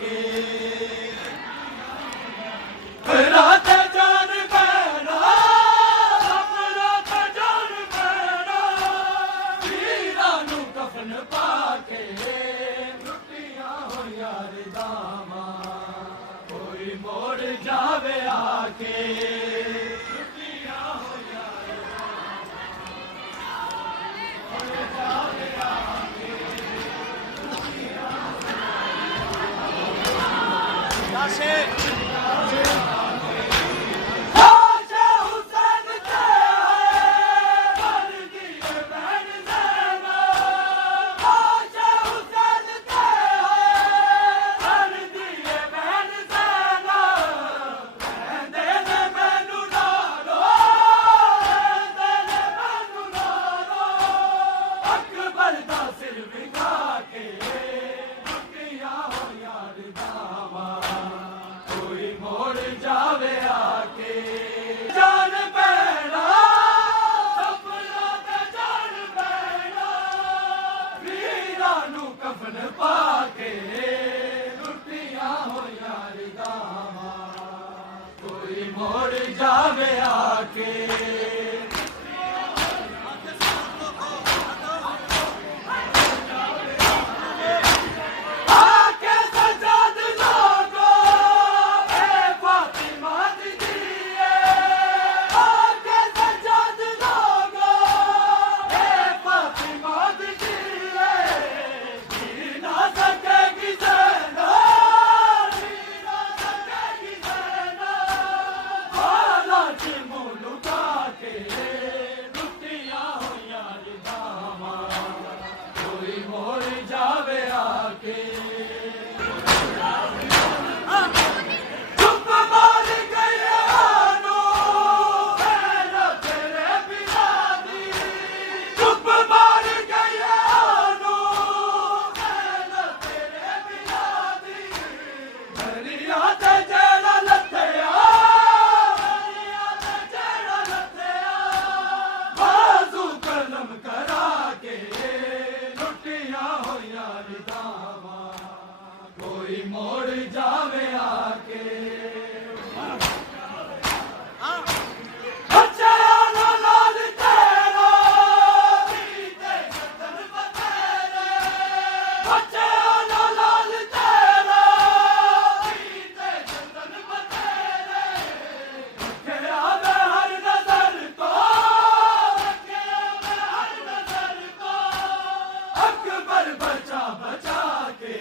ਕੇ ਰਾਤ ਜਾਨ ਪੈਣਾ ਰਾਤ ਜਾਨ ਪੈਣਾ ਵੀਰਾਂ ਨੂੰ ਕਫਨ ਪਾ ਕੇ ਟੁੱਟੀਆਂ ਹੋਈਆਂ ਰਦਾਵਾਂ ਕੋਈ ਮੋੜ ਜਾਵੇ ਆ ਕੇ ਟੁੱਟੀਆਂ ਹੋਈਆਂ ਜਾਵੇ ਆ ਕੇ ਜਾਨ ਪੈਣਾ ਸਪਨਾ ਤੇ ਜਾਨ ਪੈਣਾ ਵੀਰਾਂ ਨੂੰ ਕਫਨ ਪਾ ਕੇ ਟੁੱਟੀਆਂ ਹੋਈਆਂ ਰਦਾਵਾਂ ਕੋਈ ਮੋੜ ਜਾਵੇ ਆ ਕੇ ਜਾਵੇ ਆ ਕੇ ਚੁੱਪ ਮਾਰ ਗਈਆਂ ਨੂੰ ਮੇਰਾ ਤੇਰੇ ਬਿਨਾ ਦੀ ਚੁੱਪ ਮਾਰ ਗਈਆਂ ਨੂੰ ਮੇਰਾ ਤੇਰੇ ਬਿਨਾ ਦੀ ਦਰਿਆ ਤੇ ਜਿਹੜਾ ਲੱਥਿਆ ਦਰਿਆ ਤੇ ਜਿਹੜਾ ਲੱਥਿਆ ਬਾਜ਼ੂ ਕਲਮ ਕਰਾ ਕੇ ਕੋਈ ਮੋੜ ਜਾਵੇ ਆ ਕੇ ਬੱਚਿਆਂ ਨੂੰ ਲਾਲ ਤੇਰਾ ਤੇ ਜਤਨ ਬਤੇਰੇ ਬੱਚਿਆਂ ਨੂੰ ਲਾਲ ਤੇਰਾ ਤੇ ਜਤਨ ਬਤੇਰੇ ਰੱਖਿਆ ਮੈਂ ਹਰ ਨਜ਼ਰ ਤੋਂ ਰੱਖਿਆ ਮੈਂ ਹਰ ਨਜ਼ਰ ਤੋਂ ਅਕਬਰ ਬਚਾ ਬਚਾ ਕੇ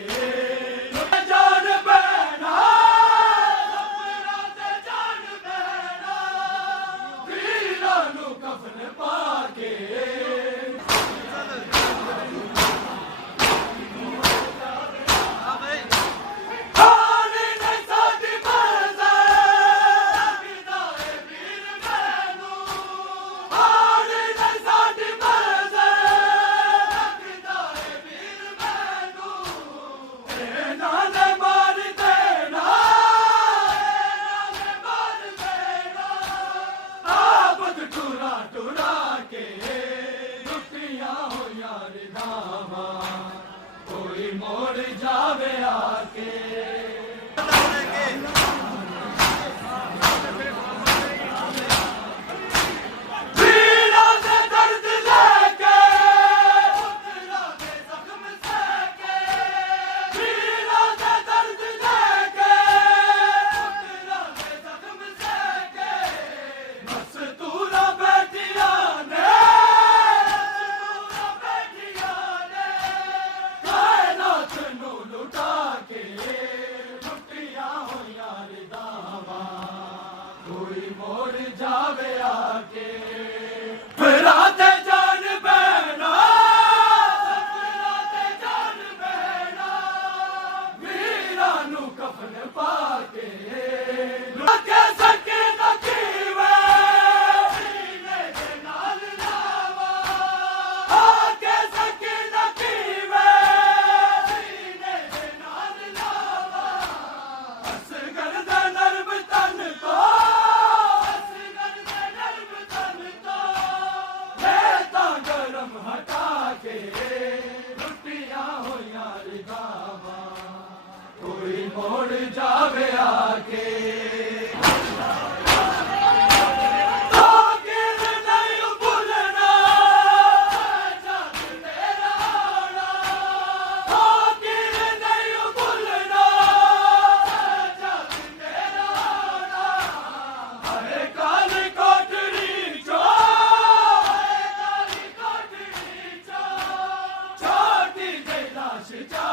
ਜਾਨ ਪੈਣਾ ਸਪਨਾ ਤੇ ਜਾਨ ਪੈਣਾ ਵੀਰਾਂ ਨੂੰ ਕਫਨ ਪਾ ਕੇ ਹਾਣੀ ਨਹੀਂ ਸਾਡੀ ਮਰਜ਼ੀ ਲੱਗਦਾ ਏ ਵੀਰ ਮੈਨੂੰ ਹਾਣੀ ਨਹੀਂ ਸਾਡੀ ਮਰਜ਼ੀ ਲੱਗਦਾ ਏ ਵੀਰ ਮੈਨੂੰ ਇਹਨਾਂ ਨੇ ਮਾਰ ਦੇਣਾ ਇਹਨਾਂ ਨੇ ਮਾਰ ਦੇਣਾ ਆਪ ਟੁਰਾ ਟੁਰਾ ਕੇ ਟੁੱਟੀਆਂ ਹੋਈਆਂ ਰਦਾਵਾਂ ਕੋਈ ਮੋੜ ਜਾਵੇ ਆ ਕੇ ਵੀਰਾਂ ਦੇ ਦਰਦ ਲੈ ਕੇ ਪੁੱਤਰਾਂ ਦੇ ਜ਼ਖਮ ਸਹਿ ਕੇ ਵੀਰਾਂ ਦੇ ਦਰਦ ਲੈ ਕੇ ਪੁੱਤਰਾਂ ਦੇ ਜ਼ਖਮ ਸਹਿ ਕੇ ਮਸਤੂਰਾ ਬੈਠੀਆਂ ਨੇ ਕਾਇਨਾਤ ਨੂੰ ਲੁਟਾ ਕੇ ਮੁੜ ਜਾਵੇ ਆ ਕੇ Sit down.